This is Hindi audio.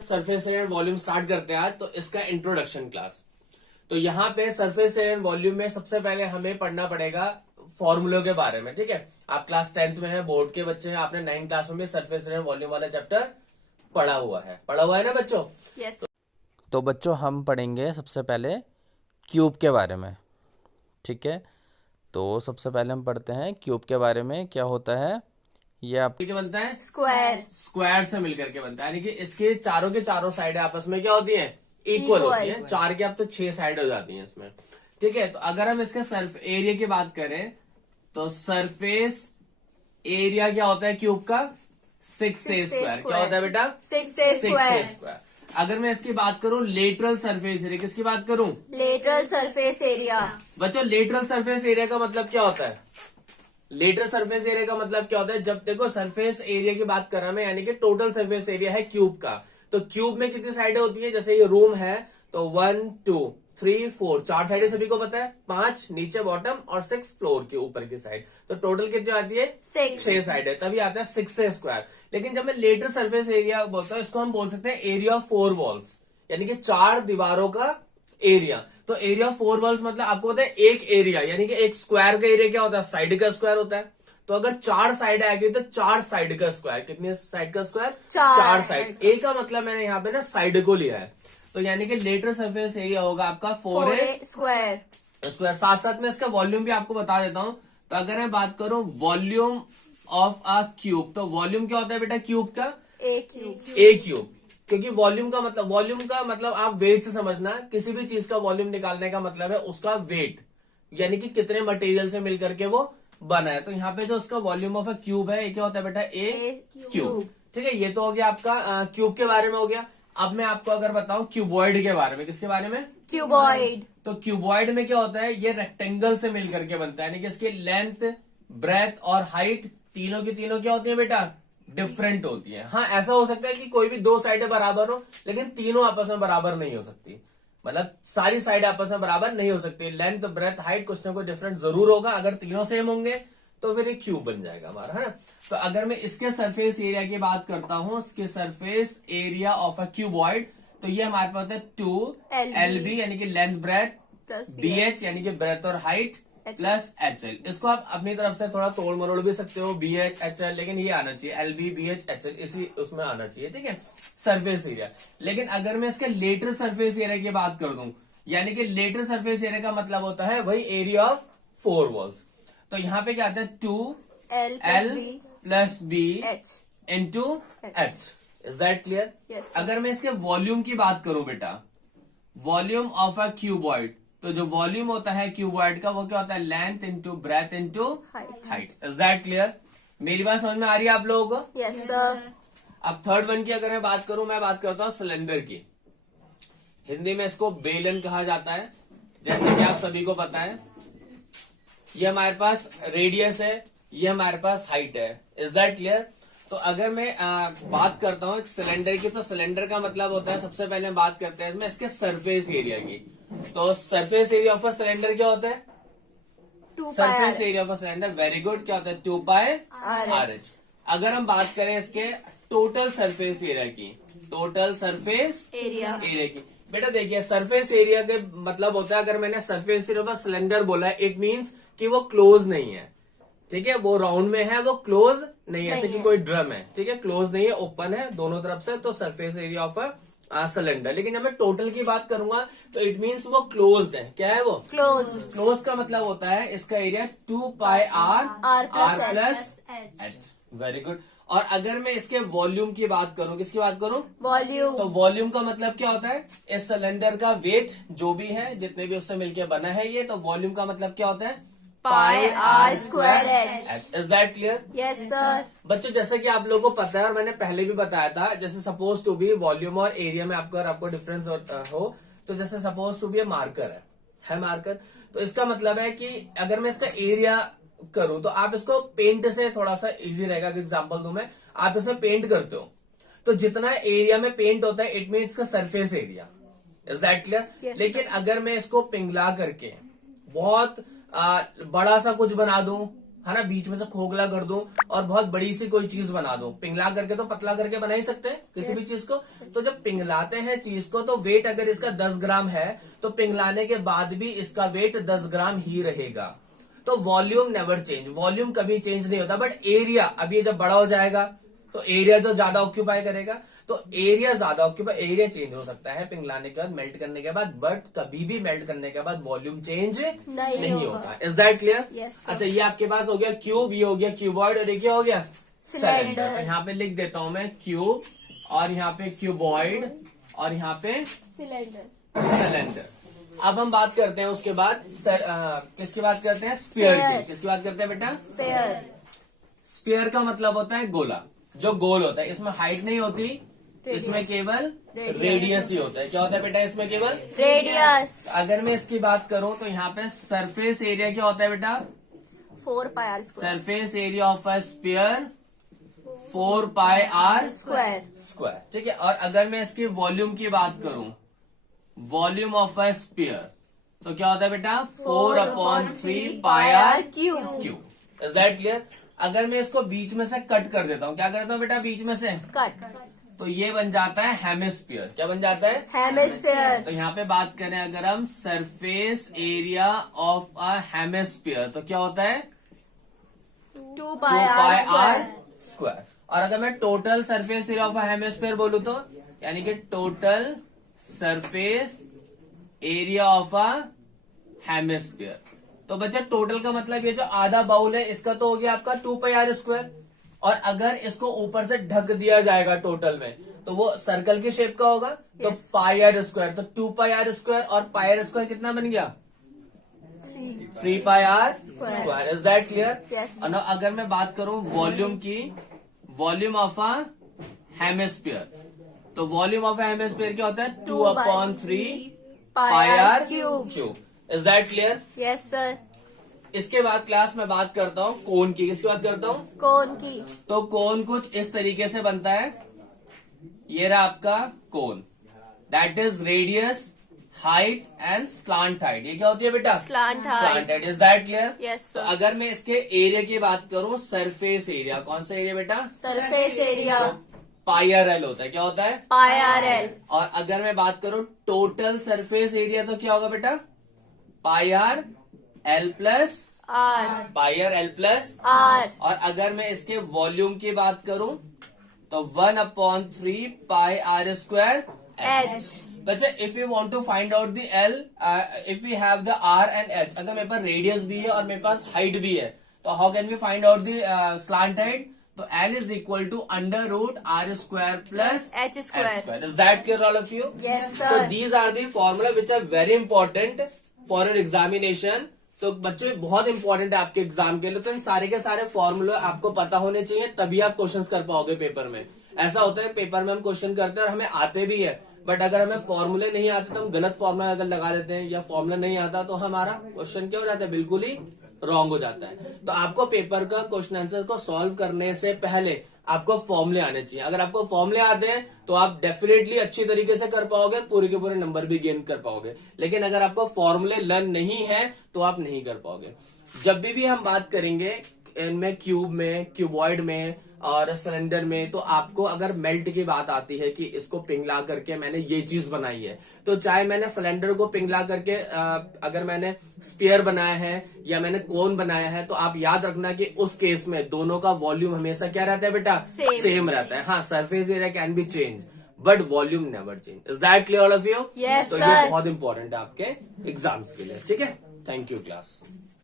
Surface area and volume start करते हैं आज। तो इसका इंट्रोडक्शन क्लास। तो यहाँ पे सरफेस एरिया एंड वॉल्यूम में सबसे पहले हमें पढ़ना पड़ेगा फॉर्मूलों के बारे में। ठीक है, आप क्लास 10th में है, बोर्ड के बच्चे हैं, आपने 9th क्लास में भी सरफेस एरिया एंड वॉल्यूम वाला चैप्टर पढ़ा हुआ है ना बच्चों? यस। तो बच्चों हम पढ़ेंगे सबसे पहले क्यूब के बारे में। ठीक है, तो सबसे पहले हम पढ़ते हैं क्यूब के बारे में। क्या होता है ये आप क्या बनता है? स्क्वायर। स्क्वायर से मिलकर के बनता है, यानी कि इसके चारों के चारों साइड आपस में क्या होती है? इक्वल होती है। चार के अब तो 6 साइड हो जाती है इसमें। ठीक है, तो अगर हम इसके सर्फ एरिया की बात करें तो सरफेस एरिया क्या होता है क्यूब का? 6a square. क्या होता है बेटा? 6a square. अगर मैं इसकी बात करूं लेटरल सरफेस एरिया, किसकी बात करूं? Lateral surface area. बच्चों लेटरल सरफेस एरिया का मतलब क्या होता है? लेटरल सरफेस एरिया का मतलब क्या होता है? जब देखो सरफेस एरिया की बात कर रहा मैं, यानी कि टोटल सरफेस एरिया है क्यूब का। तो क्यूब में कितनी साइडें होती है? जैसे ये रूम है तो 1 2 3 4 4 साइडें सभी को पता है, 5 नीचे बॉटम और 6 फ्लोर के ऊपर की साइड। तो टोटल कितनी आती है? 6 साइड है, तभी आता है 6a स्क्वायर। लेकिन जब मैं लेटरल सरफेस एरिया बोलता हूँ, इसको हम बोल सकते हैं एरिया ऑफ 4 वॉल्स, यानी कि 4 दीवारों का एरिया। तो एरिया ऑफ 4 वॉल्स मतलब आपको पता है एक एरिया, यानी कि एक स्क्वायर का एरिया क्या होता है? साइड का स्क्वायर होता है। तो अगर 4 साइड आएगी तो 4 साइड का स्क्वायर। कितनी साइड का स्क्वायर? 4 साइड। ए का मतलब मैंने यहाँ पे ना साइड को लिया है, तो यानी कि लेटरल सरफेस एरिया होगा आपका 4a स्क्वायर। साथ साथ में इसका वॉल्यूम भी आपको बता देता हूं। तो अगर मैं बात करूं वॉल्यूम ऑफ अ क्यूब, तो वॉल्यूम क्या होता है बेटा क्यूब का? ए क्यूब। क्योंकि वॉल्यूम का मतलब आप वेट से समझना, किसी भी चीज का वॉल्यूम निकालने का मतलब है उसका वेट, यानी कि कितने मटेरियल से मिलकर के वो बना है। तो यहाँ पे जो उसका वॉल्यूम ऑफ अ क्यूब है, ये क्या होता है बेटा? ए क्यूब। ठीक है, ये तो हो गया आपका क्यूब के बारे में हो गया। अब मैं आपको अगर बताऊं क्यूबॉइड के बारे में, किसके बारे में? क्यूबॉइड। तो क्यूबॉइड में क्या होता है? ये रेक्टेंगल से मिलकर के बनता है, यानी कि इसकी लेंथ, ब्रेथ और हाइट तीनों की तीनों क्या होती है बेटा? डिफरेंट होती है। हाँ, ऐसा हो सकता है कि कोई भी 2 साइडें बराबर हो, लेकिन तीनों आपस में बराबर नहीं हो सकती। मतलब सारी साइड आपस में बराबर नहीं हो सकती। लेंथ, ब्रेथ, हाइट कुछ ना कुछ डिफरेंट जरूर होगा। अगर तीनों सेम होंगे तो फिर एक क्यूब बन जाएगा हमारा, है ना? तो अगर मैं इसके सरफेस एरिया की बात करता हूं, इसके surface area of a cuboid, तो ये हमारे पास है 2 LB यानी कि लेंथ ब्रेथ, BH यानी कि ब्रेथ और हाइट प्लस HL। इसको आप अपनी तरफ से थोड़ा तोड़ मरोड़ भी सकते हो, BH HL, लेकिन ये आना चाहिए LB BH HL, इसी उसमें आना चाहिए। ठीक है, सरफेस एरिया। लेकिन अगर मैं इसके लेटरल सरफेस एरिया की बात कर दूं, यानी कि लेटरल सरफेस एरिया का मतलब होता है वही एरिया ऑफ 4 वॉल्स। तो यहाँ पे क्या आता है? 2L plus B into H। Is that clear? Yes, अगर मैं इसके वॉल्यूम की बात करूं बेटा, वॉल्यूम ऑफ अ क्यूबॉइड, तो जो वॉल्यूम होता है क्यूबॉइड का वो क्या होता है? Length into breadth into height. Is that clear? मेरी बात समझ में आ रही है आप लोगों को? Yes sir. अब थर्ड वन की अगर मैं बात करूं, मैं बात करता हूं सिलेंडर की। हिंदी में इसको बेलन कहा जाता है, जैसे कि आप सभी को पता है। ये हमारे पास रेडियस है, ये हमारे पास हाइट है। Is that clear? तो अगर मैं बात करता हूं एक सिलेंडर की, तो सिलेंडर का मतलब होता है, सबसे पहले बात करते हैं इसमें इसके सरफेस एरिया की। तो surface area of a cylinder क्या होता है? Surface area of a cylinder, very good, क्या होता है? 2πRH। अगर हम बात करें इसके टोटल सरफेस एरिया की, टोटल सरफेस एरिया की, बेटा देखिए सरफेस एरिया के मतलब होता है, अगर मैंने surface area of a cylinder बोला है, इट मीन्स कि वो क्लोज नहीं है। ठीक है, वो राउंड में है, वो क्लोज नहीं है, ऐसे कि कोई ड्रम है। ठीक है, क्लोज नहीं है, ओपन है दोनों तरफ से, तो surface area of a cylinder. लेकिन जब मैं टोटल की बात करूंगा तो इट मीन्स वो क्लोज्ड है। क्या है वो? क्लोज का मतलब होता है इसका area 2πR plus H। Very good. और अगर मैं इसके वॉल्यूम की बात करूं, किसकी बात करूं? वॉल्यूम। तो वॉल्यूम का मतलब क्या होता है? इस सिलेंडर का वेट जो भी है, जितने भी उससे मिलकर बना है ये, तो वॉल्यूम का मतलब क्या होता है? πR square H। Is that clear? Yes sir. बच्चों जैसे कि आप लोगों को पता है और मैंने पहले भी बताया था, जैसे सपोज टू बी वॉल्यूम और एरिया में आपको डिफरेंस हो, तो जैसे सपोज टू बी मार्कर है मार्कर, तो इसका मतलब है कि अगर मैं इसका एरिया करूं तो आप इसको पेंट से थोड़ा सा इजी रहेगा। एग्जांपल दूं मैं, आप इसमें पेंट करते हो तो जितना एरिया में पेंट होता है इट मीन्स का surface area. Is that clear? Yes, लेकिन अगर मैं इसको पिघला करके बहुत बड़ा सा कुछ बना दूं, है ना, बीच में से खोखला कर दूं और बहुत बड़ी सी कोई चीज बना दूं, पिघला करके तो पतला करके बना ही सकते हैं किसी भी चीज को। तो जब पिघलाते हैं चीज को तो वेट अगर इसका 10 ग्राम है तो पिघलाने के बाद भी इसका वेट 10 ग्राम ही रहेगा। तो वॉल्यूम नेवर चेंज, वॉल्यूम कभी चेंज नहीं होता, बट एरिया अब ये जब बड़ा हो जाएगा तो एरिया तो ज्यादा ऑक्यूपाई करेगा, तो एरिया ज्यादा ऑक्यूपाई, एरिया चेंज हो सकता है पिघलाने के बाद, मेल्ट करने के बाद, बट कभी भी मेल्ट करने के बाद वॉल्यूम चेंज नहीं होगा। Is that clear? Yes, sir. अच्छा, ये आपके पास हो गया क्यूब, ये हो गया क्यूबॉइड और ये क्या हो गया Cylinder. सिलेंडर। तो यहाँ पे लिख देता हूं मैं क्यूब और यहाँ पे क्यूबॉइड और यहाँ पे सिलेंडर। सिलेंडर। अब हम बात करते हैं उसके बाद किसकी बात करते हैं? स्फीयर की। Sphere. किसकी बात करते हैं बेटा? स्पेयर। स्फीयर का मतलब होता है गोला, जो गोल होता है, इसमें हाइट नहीं होती, इसमें केवल Radius. रेडियस ही होता है। क्या होता है बेटा इसमें? केवल रेडियस। अगर मैं इसकी बात करूं तो यहाँ पे सरफेस एरिया क्या होता है बेटा? 4 pi are square. Surface area of a sphere 4 pi are square. Square, ठीक है। और अगर मैं इसकी वॉल्यूम की बात करूं, वॉल्यूम ऑफ अ स्फीयर, तो क्या होता है बेटा? 4/3 pi r cube. Cube. Is that clear? अगर मैं इसको बीच में से कट कर देता हूँ, क्या करता हूँ बेटा बीच में से? कट। तो ये बन जाता है हेमिस्फीयर। क्या बन जाता है? हेमिस्फीयर। तो यहाँ पे बात करें अगर हम surface area of a hemisphere, तो क्या होता है? 2 2 पाई पाई आर आर स्क्वायर। स्क्वायर। और अगर मैं total surface area of a hemisphere बोलूं तो, यानी कि total surface area of a hemisphere, तो बच्चा टोटल का मतलब ये जो आधा बाउल है इसका तो हो गया आपका 2 पाई आर स्क्वायर। और अगर इसको ऊपर से ढक दिया जाएगा टोटल में तो वो सर्कल की शेप का होगा, तो Yes. पाई आर स्क्वायर, तो 2 पाई आर स्क्वायर और पाई आर स्क्वायर कितना बन गया? 3 pi are square. Is that clear? Yes. और अगर मैं बात करूं वॉल्यूम की, वॉल्यूम ऑफ अ हेमिस्फीयर, तो वॉल्यूम ऑफ अ हेमिस्फीयर क्या होता है? 2/3 pi r cube. Cube. Is that clear? Yes sir. इसके बाद क्लास में बात करता हूँ कोन की। किसकी बात करता हूँ? कौन की? तो कोन कुछ इस तरीके से बनता है। ये रहा आपका cone, that is radius, height and slant height. ये क्या होती है बेटा? Slant height. Slant height. Is that clear? Yes, तो sir. अगर मैं इसके एरिया की बात करूं, सरफेस एरिया, कौन सा एरिया बेटा? Surface area. Pi r l होता है। क्या होता है? Pi r l. और अगर मैं बात करूं टोटल सरफेस एरिया, तो क्या होगा बेटा? Pi r l plus r. Pi r l plus. R. और अगर मैं इसके वॉल्यूम की बात करूं तो 1/3 पाई आर स्क्वायर एच। बच्चे if you want to find out the L, if we have the R and H, अगर मेरे पास रेडियस भी है और मेरे पास हाइट भी है, तो how can we find out the slant height? तो l is equal to √r square plus H square. Is that clear all of you? Yes, So sir. these are the formula which are very important for your examination. तो बच्चों बहुत इंपॉर्टेंट है आपके एग्जाम के लिए, तो इन सारे के सारे फॉर्मूले आपको पता होने चाहिए, तभी आप क्वेश्चंस कर पाओगे पेपर में। ऐसा होता है पेपर में हम क्वेश्चन करते हैं और हमें आते भी है, बट अगर हमें फॉर्मूले नहीं आते तो हम गलत फॉर्मूला अगर लगा देते हैं, या फॉर्मूला नहीं आता तो हमारा क्वेश्चन क्या हो जाता है? बिल्कुल ही रॉन्ग हो जाता है। तो आपको पेपर का क्वेश्चन आंसर को सॉल्व करने से पहले आपको फॉर्मूले आने चाहिए। अगर आपको फॉर्मूले आते हैं तो आप डेफिनेटली अच्छी तरीके से कर पाओगे, पूरे के पूरे नंबर भी गेन कर पाओगे। लेकिन अगर आपको फॉर्मूले लर्न नहीं है तो आप नहीं कर पाओगे। जब भी हम बात करेंगे इनमें क्यूब में, क्यूबॉइड में और सिलेंडर में, तो आपको अगर मेल्ट की बात आती है कि इसको पिघला करके मैंने ये चीज बनाई है, तो चाहे मैंने सिलेंडर को पिघला करके अगर मैंने स्फीयर बनाया है या मैंने कोन बनाया है, तो आप याद रखना कि उस केस में दोनों का वॉल्यूम हमेशा क्या रहता है बेटा? Same. सेम रहता है। हाँ, surface area can be change but volume never change. Is that clear all of you? Yes, तो sir. ये बहुत इंपॉर्टेंट है आपके एग्जाम्स के लिए। ठीक है, थैंक यू क्लास।